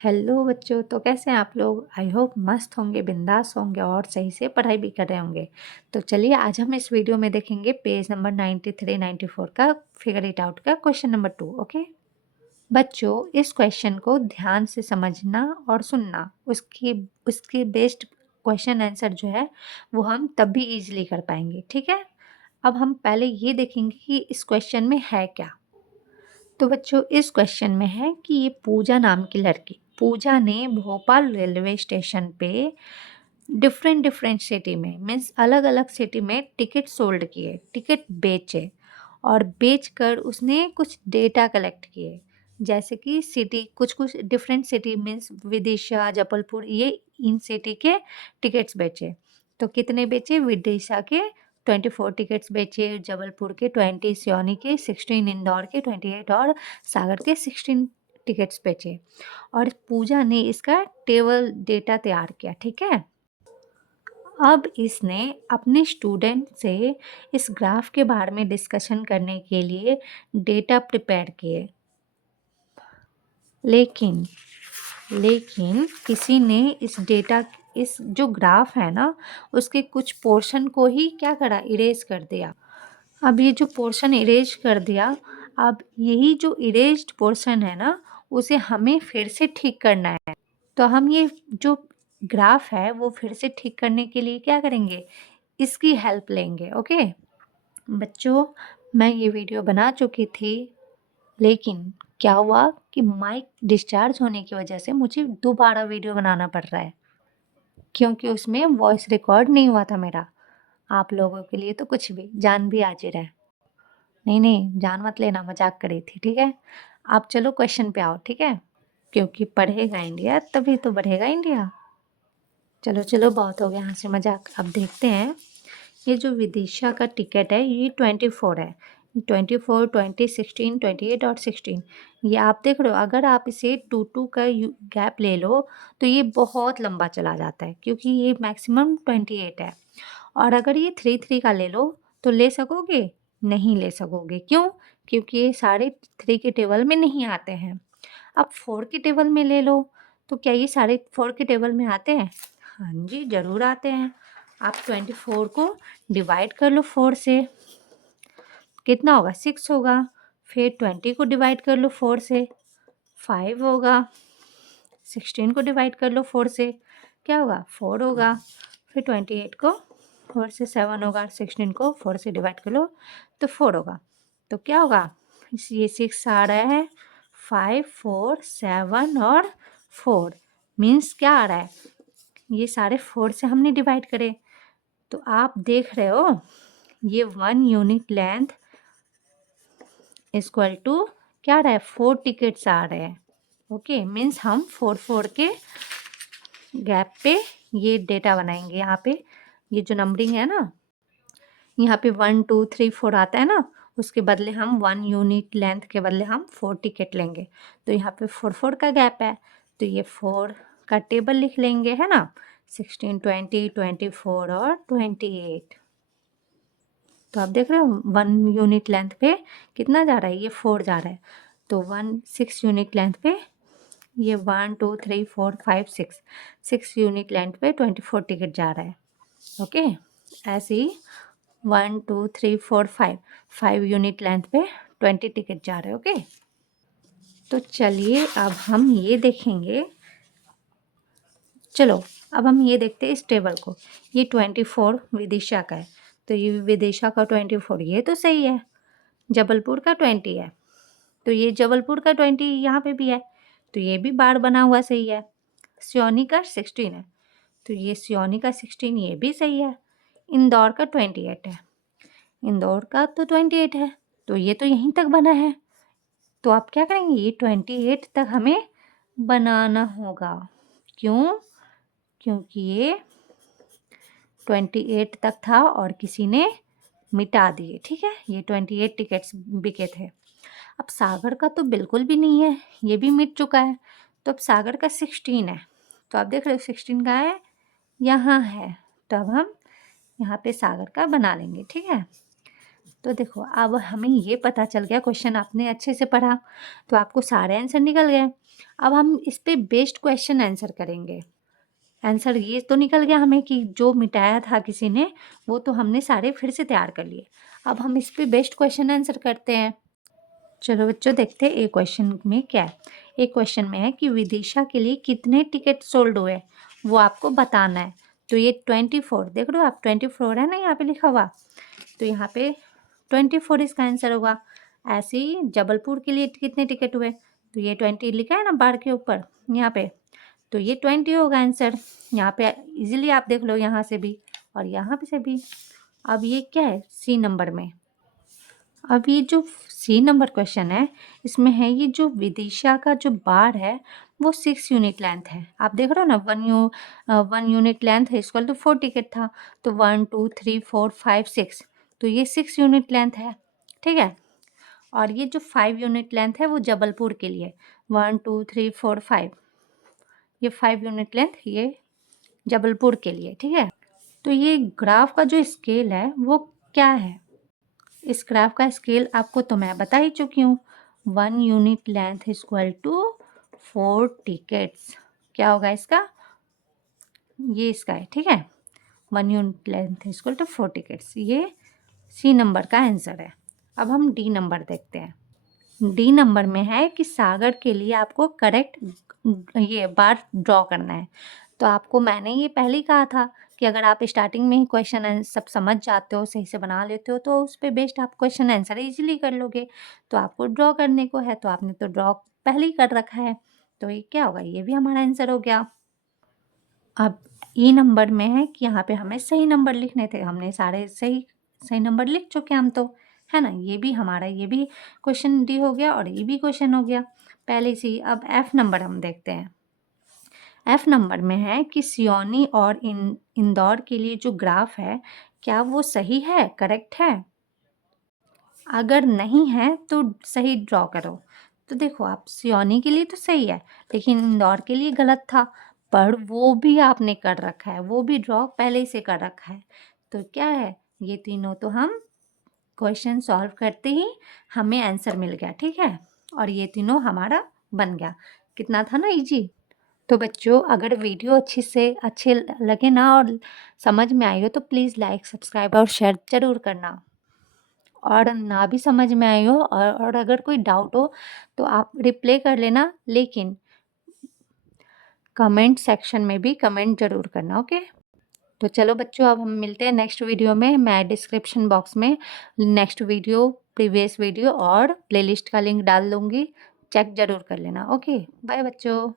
Hello बच्चों, तो कैसे हैं आप लोग? आई होप मस्त होंगे, बिंदास होंगे और सही से पढ़ाई भी कर रहे होंगे। तो चलिए आज हम इस वीडियो में देखेंगे पेज नंबर 93 94 का फिगर इट आउट का क्वेश्चन नंबर 2। ओके बच्चों, इस क्वेश्चन को ध्यान से समझना और सुनना। उसकी उसकी बेस्ड क्वेश्चन आंसर जो है वो हम तब भी इजीली कर पाएंगे। ठीक है, अब हम पहले ये देखेंगे कि इस क्वेश्चन में है क्या। तो बच्चों, इस क्वेश्चन में है कि ये पूजा नाम की लड़की, पूजा ने भोपाल रेलवे स्टेशन पे डिफरेंट डिफरेंट सिटी में मीन्स अलग अलग सिटी में टिकट सोल्ड किए, टिकट बेचे और बेचकर उसने कुछ डेटा कलेक्ट किए। जैसे कि सिटी कुछ कुछ different city means Vidisha, Jabalpur, ये इन सिटी के टिकट्स बेचे। तो कितने बेचे? विदिशा के 24 टिकट्स बेचे, जबलपुर के 20, सियोनी के 16, इंदौर के 28 और सागर के 16 टिकट्स बेचे। और पूजा ने इसका टेबल डेटा तैयार किया। ठीक है, अब इसने अपने स्टूडेंट से इस ग्राफ के बारे में डिस्कशन करने के लिए डेटा प्रिपेयर किए। लेकिन लेकिन किसी ने इस जो ग्राफ है ना, उसके कुछ पोर्शन को ही क्या करा? इरेज कर दिया। अब ये जो पोर्शन इरेज कर दिया, अब यही जो इरेज्ड पोर्शन है ना, उसे हमें फिर से ठीक करना है। तो हम ये जो ग्राफ है वो फिर से ठीक करने के लिए क्या करेंगे? इसकी हेल्प लेंगे। ओके बच्चों, मैं ये वीडियो बना चुकी थी, लेकिन क्या हुआ कि माइक डिस्चार्ज होने की वजह से मुझे दोबारा वीडियो बनाना पड़ रहा है, क्योंकि उसमें वॉइस रिकॉर्ड नहीं हुआ था मेरा। आप लोगों के लिए तो कुछ भी जान भी आज है। नहीं नहीं, जान मत लेना, मजाक करी थी। ठीक है, आप चलो क्वेश्चन पे आओ। ठीक है, क्योंकि पढ़ेगा इंडिया तभी तो बढ़ेगा इंडिया। चलो चलो, बहुत हो गया हंसी मजाक। अब देखते हैं, ये जो विदिशा का टिकट है ये 24 है। 24, 20, 16, 28 और 16, ये आप देख रहे हो। अगर आप इसे 2 का गैप ले लो तो ये बहुत लंबा चला जाता है, क्योंकि ये मैक्सिमम 28 है। और अगर ये 3 का ले लो तो ले सकोगे? नहीं ले सकोगे। क्यों? क्योंकि ये सारे 3 के टेबल में नहीं आते हैं। अब 4 के टेबल में ले लो, तो क्या ये सारे 4 के टेबल में आते हैं? हाँ जी, ज़रूर आते हैं। आप 24 को डिवाइड कर लो 4 से, कितना होगा? 6 होगा। फिर 20 को डिवाइड कर लो 4 से, 5 होगा। 16 को डिवाइड कर लो 4 से, क्या होगा? 4 होगा। फिर 28 को 4 से 7 होगा, 16 को 4 से डिवाइड कर लो तो 4 होगा। तो क्या होगा? ये 6 आ रहा है, 5, 4, 7 और 4 मीन्स क्या आ रहा है? ये सारे 4 से हमने डिवाइड करे। तो आप देख रहे हो, ये 1 यूनिट लेंथ इक्वल टू क्या आ रहा है? 4 टिकट्स आ रहे हैं। ओके मीन्स हम 4 के गैप पे ये डेटा बनाएंगे। यहाँ पे ये जो नंबरिंग है ना, यहाँ पे 1 2 3 4 आता है ना, उसके बदले हम 1 यूनिट लेंथ के बदले हम 4 टिकट लेंगे। तो यहाँ पे 4 का गैप है, तो ये 4 का टेबल लिख लेंगे, है ना? 16, 20, 24 और 28। तो आप देख रहे हो 1 यूनिट लेंथ पे कितना जा रहा है? ये 4 जा रहा है। तो 6 यूनिट लेंथ पे ये 1 2 3 4 5 6 यूनिट लेंथ पे 24 टिकट जा रहा है। ओके, ऐसे ही 1 2 3 4 5 यूनिट लेंथ पे 20 टिकट जा रहे हैं। ओके, तो चलिए अब हम ये देखेंगे। चलो अब हम ये देखते हैं इस टेबल को। ये 24 विदिशा का है, तो ये विदिशा का 24 ये तो सही है। जबलपुर का 20 है, तो ये जबलपुर का 20 यहाँ पे भी है, तो ये भी बार बना हुआ सही है। सियोनी का 16 है, तो ये सियोनी का 16 ये भी सही है। इंदौर का 28 है, इंदौर का तो 28 है, तो ये तो यहीं तक बना है। तो आप क्या करेंगे? ये 28 तक हमें बनाना होगा। क्यों? क्योंकि ये 28 तक था और किसी ने मिटा दिए। ठीक है, ये 28 टिकट्स बिके थे। अब सागर का तो बिल्कुल भी नहीं है, ये भी मिट चुका है। तो अब सागर का 16 है, तो आप देख रहे हो 16 का है, यहाँ है। तो अब हम यहाँ पे सागर का बना लेंगे। ठीक है, तो देखो अब हमें ये पता चल गया, क्वेश्चन आपने अच्छे से पढ़ा तो आपको सारे आंसर निकल गए। अब हम इस पे बेस्ड क्वेश्चन आंसर करेंगे। आंसर ये तो निकल गया हमें कि जो मिटाया था किसी ने, वो तो हमने सारे फिर से तैयार कर लिए। अब हम इस पे बेस्ड क्वेश्चन आंसर करते हैं। चलो बच्चों देखते हैं एक क्वेश्चन में क्या है। एक क्वेश्चन में है कि विदिशा के लिए कितने टिकट सोल्ड हुए, वो आपको बताना है। तो ये 24 देख लो आप, 24 है ना यहाँ पे लिखा हुआ, तो यहाँ पे 24 इसका आंसर होगा। ऐसे ही जबलपुर के लिए कितने टिकट हुए, तो ये 20 लिखा है ना बार के ऊपर यहाँ पे, तो ये 20 होगा आंसर। यहाँ पे इजीली आप देख लो, यहाँ से भी और यहाँ पे से भी। अब ये क्या है सी नंबर में, अब ये जो सी नंबर क्वेश्चन है, इसमें है ये जो विदिशा का जो बार है वो 6 यूनिट लेंथ है। आप देख रहे हो ना, 1 यूनिट लेंथ है इक्वल टू 4 टिकट था, तो 1 2 3 4 5 6, तो ये 6 यूनिट लेंथ है, ठीक है। और ये जो 5 यूनिट लेंथ है वो जबलपुर के लिए, 1 2 3 4 5, ये 5 यूनिट लेंथ ये जबलपुर के लिए, ठीक है। तो ये ग्राफ का जो स्केल है वो क्या है, इस ग्राफ का स्केल आपको तो मैं बता ही चुकी हूँ, 1 unit length equal to 4 tickets. क्या होगा इसका, ये इसका है, ठीक है। 1 unit length equal to 4 tickets, ये सी नंबर का आंसर है। अब हम डी नंबर देखते हैं। डी नंबर में है कि सागर के लिए आपको करेक्ट ये बार ड्रॉ करना है। तो आपको मैंने ये पहले ही कहा था कि अगर आप स्टार्टिंग में ही क्वेश्चन सब समझ जाते हो, सही से बना लेते हो, तो उस पे बेस्ड आप क्वेश्चन आंसर इजीली कर लोगे। तो आपको ड्रॉ करने को है, तो आपने तो ड्रॉ पहले ही कर रखा है, तो ये क्या होगा, ये भी हमारा आंसर हो गया। अब ई नंबर में है कि यहाँ पे हमें सही नंबर लिखने थे, हमने सारे सही सही नंबर लिख चुके हम तो, है ना। ये भी हमारा, ये भी क्वेश्चन डी हो गया और ये भी क्वेश्चन हो गया पहले से ही। अब एफ नंबर हम देखते हैं। एफ नंबर में है कि सियोनी और इंदौर के लिए जो ग्राफ है, क्या वो सही है, करेक्ट है। अगर नहीं है तो सही ड्रॉ करो। तो देखो आप, सियोनी के लिए तो सही है, लेकिन इंदौर के लिए गलत था, पर वो भी आपने कर रखा है, वो भी ड्रॉ पहले से कर रखा है। तो क्या है, ये तीनों तो हम क्वेश्चन सॉल्व करते ही हमें आंसर मिल गया, ठीक है। और ये तीनों हमारा बन गया। कितना था ना इजी। तो बच्चों अगर वीडियो अच्छे लगे ना और समझ में आई हो, तो प्लीज़ लाइक सब्सक्राइब और शेयर ज़रूर करना। और ना भी समझ में आई हो और अगर कोई डाउट हो तो आप रिप्लाई कर लेना, लेकिन कमेंट सेक्शन में भी कमेंट ज़रूर करना, ओके। तो चलो बच्चों, अब हम मिलते हैं नेक्स्ट वीडियो में। मैं डिस्क्रिप्शन बॉक्स में नेक्स्ट वीडियो, प्रीवियस वीडियो और प्लेलिस्ट का लिंक डाल दूँगी, चेक ज़रूर कर लेना। ओके, बाय बच्चों।